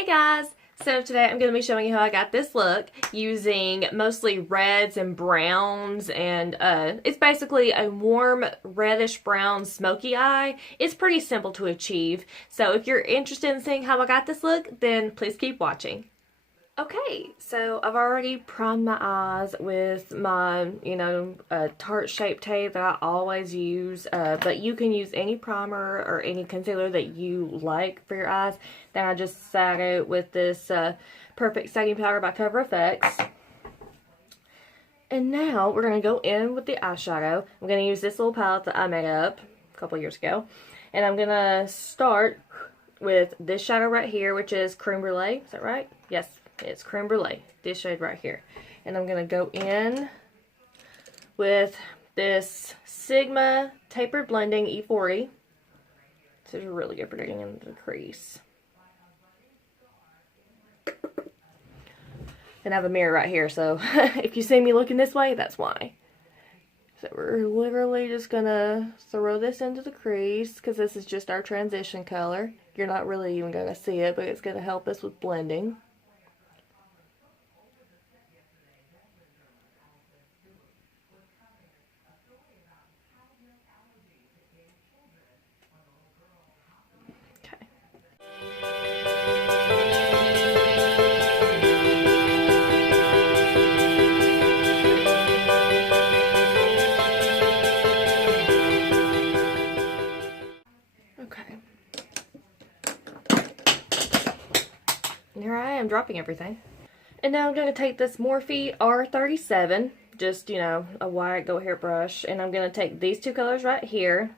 Hey guys! So today I'm going to be showing you how I got this look using mostly reds and browns, and it's basically a warm reddish brown smoky eye. It's pretty simple to achieve, so if you're interested in seeing how I got this look, then please keep watching. Okay, so I've already primed my eyes with my, Tarte Shape-Tape that I always use, but you can use any primer or any concealer that you like for your eyes. Then I just sat it with this Perfect Setting Powder by Cover FX. And now we're going to go in with the eyeshadow. I'm going to use this little palette that I made up a couple years ago. And I'm going to start with this shadow right here, which is Creme Brulee. Is that right? Yes. It's Creme Brulee, this shade right here. And I'm going to go in with this Sigma Tapered Blending E40. This is really good for getting into the crease. And I have a mirror right here, so if you see me looking this way, that's why. So we're literally just going to throw this into the crease, because this is just our transition color. You're not really even going to see it, but it's going to help us with blending. Here I am dropping everything. And now I'm going to take this Morphe R37, just, a white go hair brush, and I'm going to take these two colors right here.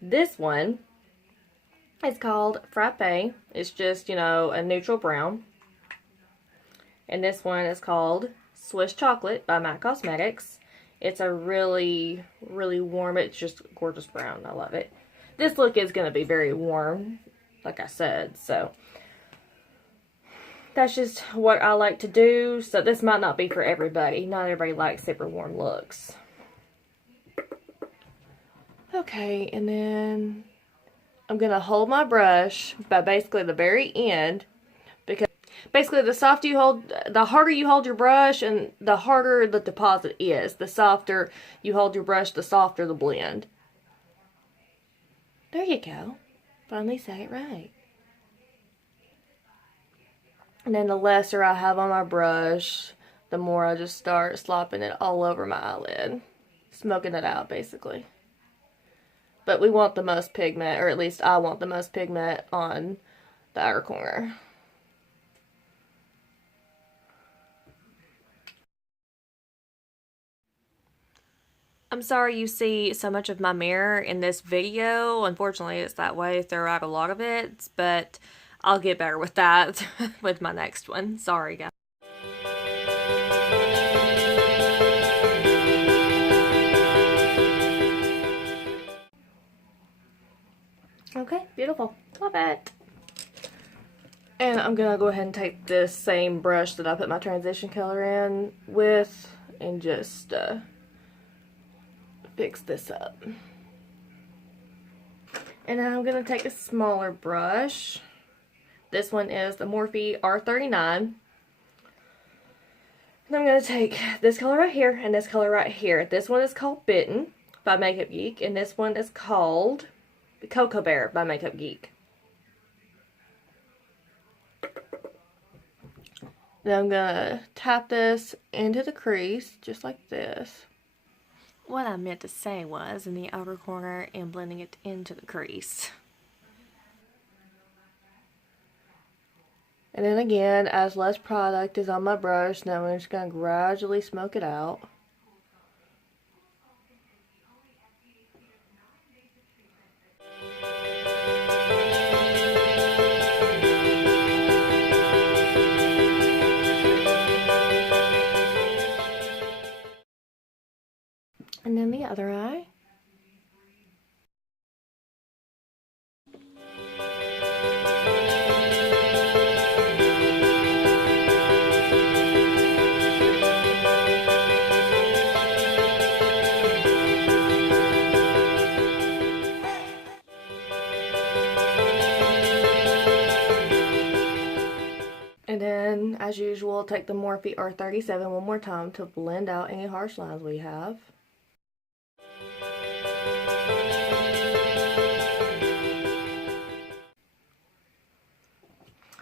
This one is called Frappe. It's just, a neutral brown. And this one is called Swiss Chocolate by MAC Cosmetics. It's a really, really warm, it's just gorgeous brown. I love it. This look is going to be very warm, like I said, so that's just what I like to do. So this might not be for everybody. Not everybody likes super warm looks. Okay, and then I'm going to hold my brush by basically the very end, because basically the harder you hold your brush and the harder the deposit is. The softer you hold your brush, the softer the blend. There you go. Finally said it right. And then the lesser I have on my brush, the more I just start slopping it all over my eyelid. Smoking it out, basically. But we want the most pigment, or at least I want the most pigment on the outer corner. I'm sorry you see so much of my mirror in this video. Unfortunately, it's that way throughout a lot of it, but I'll get better with that with my next one. Sorry, guys. Okay, beautiful. Love it. And I'm going to go ahead and take this same brush that I put my transition color in with and just fix this up. And now I'm going to take a smaller brush. This one is the Morphe R39. And I'm going to take this color right here and this color right here. This one is called Bitten by Makeup Geek, and this one is called Cocoa Bear by Makeup Geek. Then I'm going to tap this into the crease just like this. What I meant to say was in the outer corner and blending it into the crease. And then again, as less product is on my brush, now I'm just going to gradually smoke it out. And then the other eye. As usual, take the Morphe R37 one more time to blend out any harsh lines we have.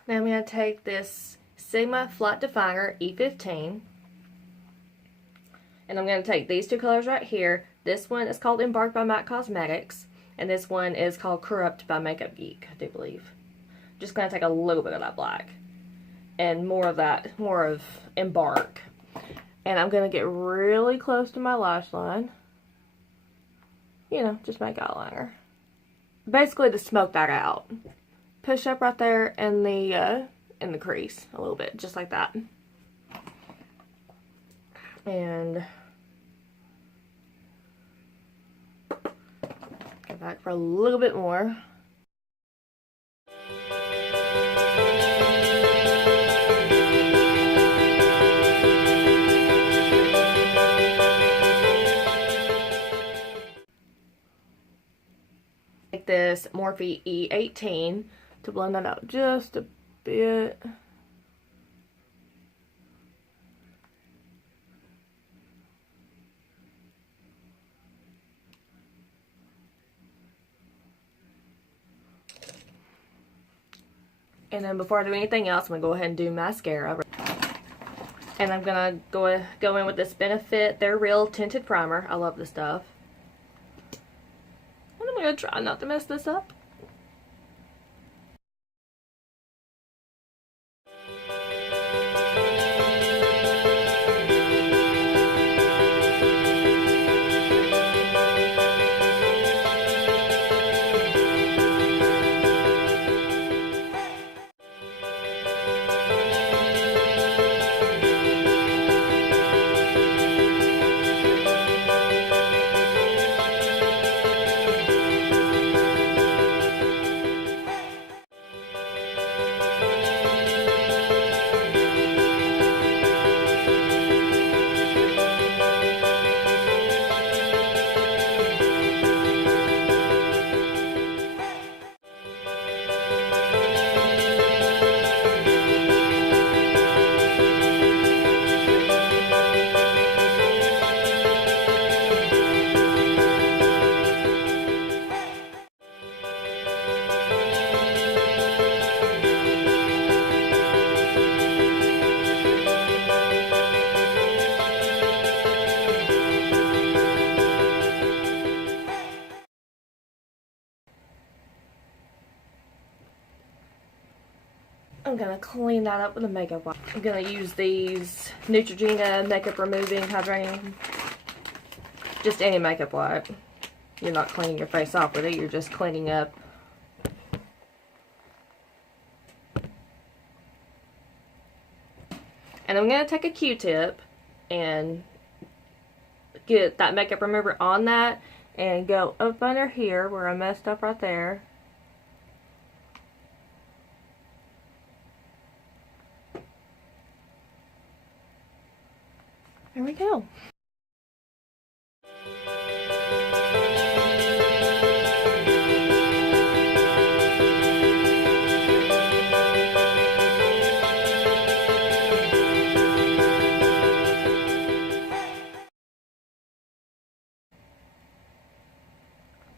Now I'm going to take this Sigma Flat Definer E15, and I'm going to take these two colors right here. This one is called Embark by MAC Cosmetics, and this one is called Corrupt by Makeup Geek, I do believe. Just going to take a little bit of that black and more of Embark. And I'm going to get really close to my lash line. You know, just make eyeliner. Basically to smoke that out. Push up right there in the crease a little bit, just like that. And go back for a little bit more. Take this Morphe E18 to blend that out just a bit. And then before I do anything else, I'm going to go ahead and do mascara. And I'm going to go in with this Benefit They're Real Tinted Primer. I love this stuff. And I'm going to try not to mess this up. I'm going to clean that up with a makeup wipe. I'm going to use these Neutrogena makeup removing hydrating. Just any makeup wipe. You're not cleaning your face off with it, you're just cleaning up. And I'm going to take a Q-tip and get that makeup remover on that and go up under here where I messed up right there. There we go.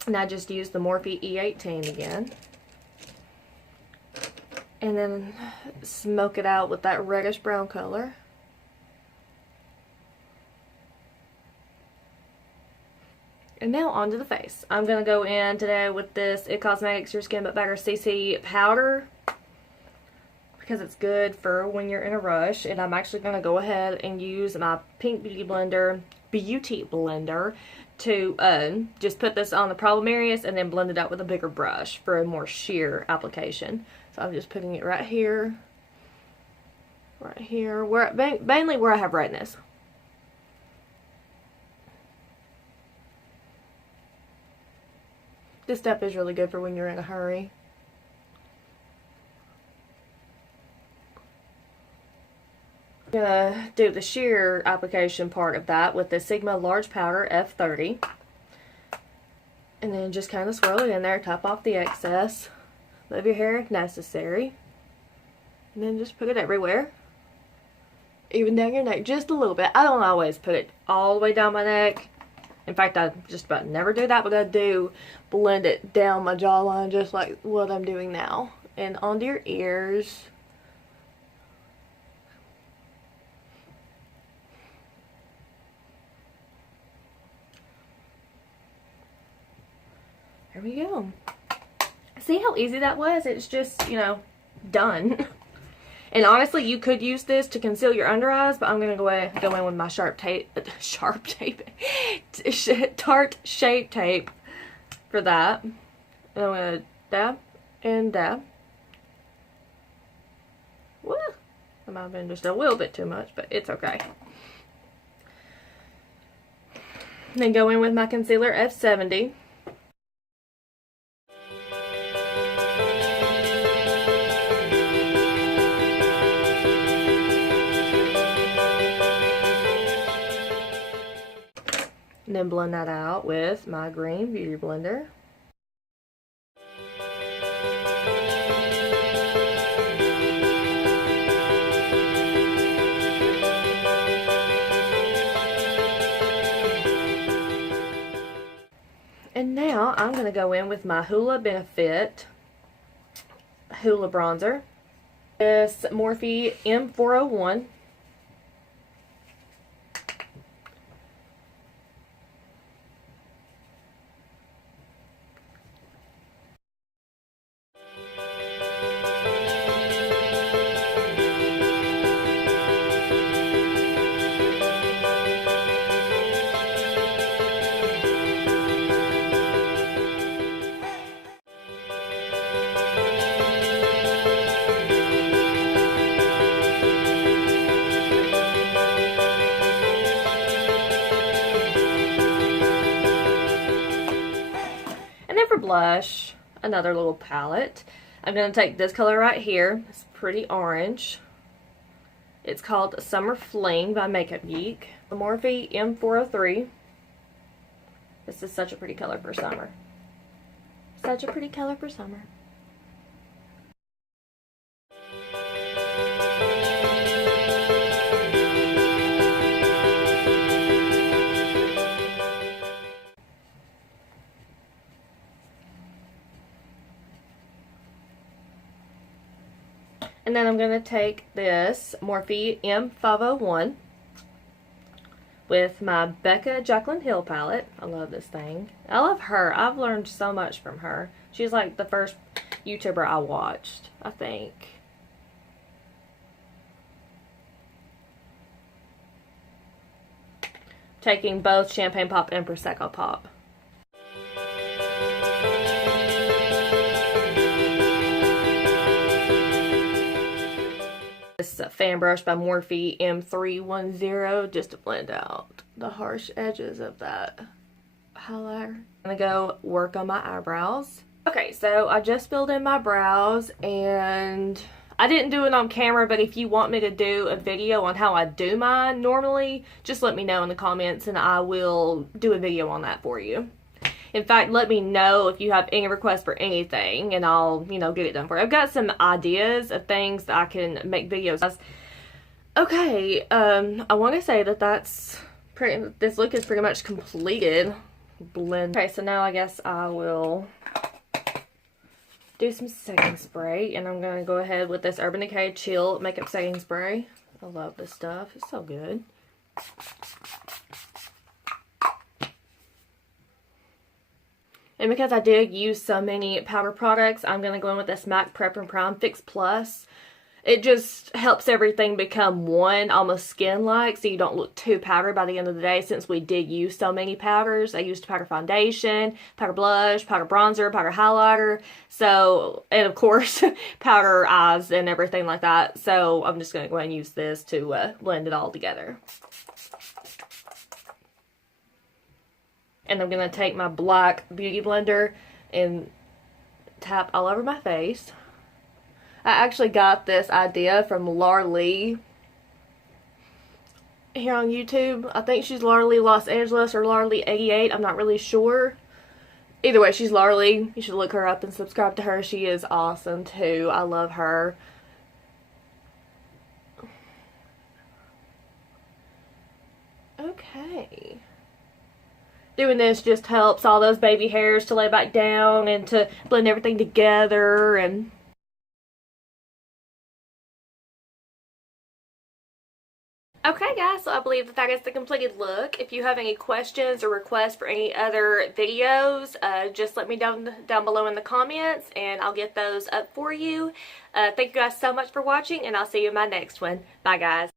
And I just used the Morphe E18 again. And then smoke it out with that reddish brown color. And now onto the face. I'm going to go in today with this It Cosmetics Your Skin But Better CC powder, because it's good for when you're in a rush. And I'm actually going to go ahead and use my Pink Beauty Blender to just put this on the problem areas and then blend it out with a bigger brush for a more sheer application. So I'm just putting it right here, where mainly where I have redness. This step is really good for when you're in a hurry. I'm gonna do the sheer application part of that with the Sigma Large Powder F30. And then just kind of swirl it in there, top off the excess. Move your hair if necessary. And then just put it everywhere. even down your neck just a little bit. I don't always put it all the way down my neck. In fact, I just about never do that, but I do blend it down my jawline just like what I'm doing now. And onto your ears. There we go. See how easy that was? It's just, you know, done. And honestly, you could use this to conceal your under eyes, but I'm going to go in with my Tarte Shape Tape for that. And I'm going to dab and dab. Woo! That might have been just a little bit too much, but it's okay. And then go in with my concealer F70. And then blend that out with my green beauty blender. And now I'm going to go in with my Hoola Benefit Hoola Bronzer. This Morphe M401. Blush, another little palette. I'm going to take this color right here. It's pretty orange. It's called Summer Fling by Makeup Geek. The Morphe M403. This is such a pretty color for summer. Such a pretty color for summer. And then I'm going to take this Morphe M501 with my Becca Jaclyn Hill palette. I love this thing. I love her. I've learned so much from her. She's like the first YouTuber I watched, I think. Taking both Champagne Pop and Presecco Pop. This fan brush by Morphe M310 just to blend out the harsh edges of that highlighter. I'm gonna go work on my eyebrows. Okay, so I just filled in my brows and I didn't do it on camera, but if you want me to do a video on how I do mine normally, just let me know in the comments and I will do a video on that for you. In fact, let me know if you have any requests for anything and I'll, you know, get it done for you. I've got some ideas of things that I can make videos of. Okay, I want to say that this look is pretty much completed. Blend. Okay, so now I guess I will do some setting spray and I'm going to go ahead with this Urban Decay Chill Makeup Setting Spray. I love this stuff. It's so good. And because I did use so many powder products, I'm going to go in with this MAC Prep and Prime Fix Plus. It just helps everything become one, almost skin-like, so you don't look too powdered by the end of the day. Since we did use so many powders, I used powder foundation, powder blush, powder bronzer, powder highlighter, so, and of course, powder eyes and everything like that. So I'm just going to go ahead and use this to blend it all together. And I'm going to take my black beauty blender and tap all over my face. I actually got this idea from Laura Lee here on YouTube. I think she's Laura Lee Los Angeles or Laura Lee 88. I'm not really sure. Either way, she's Laura Lee. You should look her up and subscribe to her. She is awesome too. I love her. Okay. Doing this just helps all those baby hairs to lay back down and to blend everything together. And okay guys, so I believe that is the completed look. If you have any questions or requests for any other videos, just let me down below in the comments and I'll get those up for you. Thank you guys so much for watching, and I'll see you in my next one. Bye guys.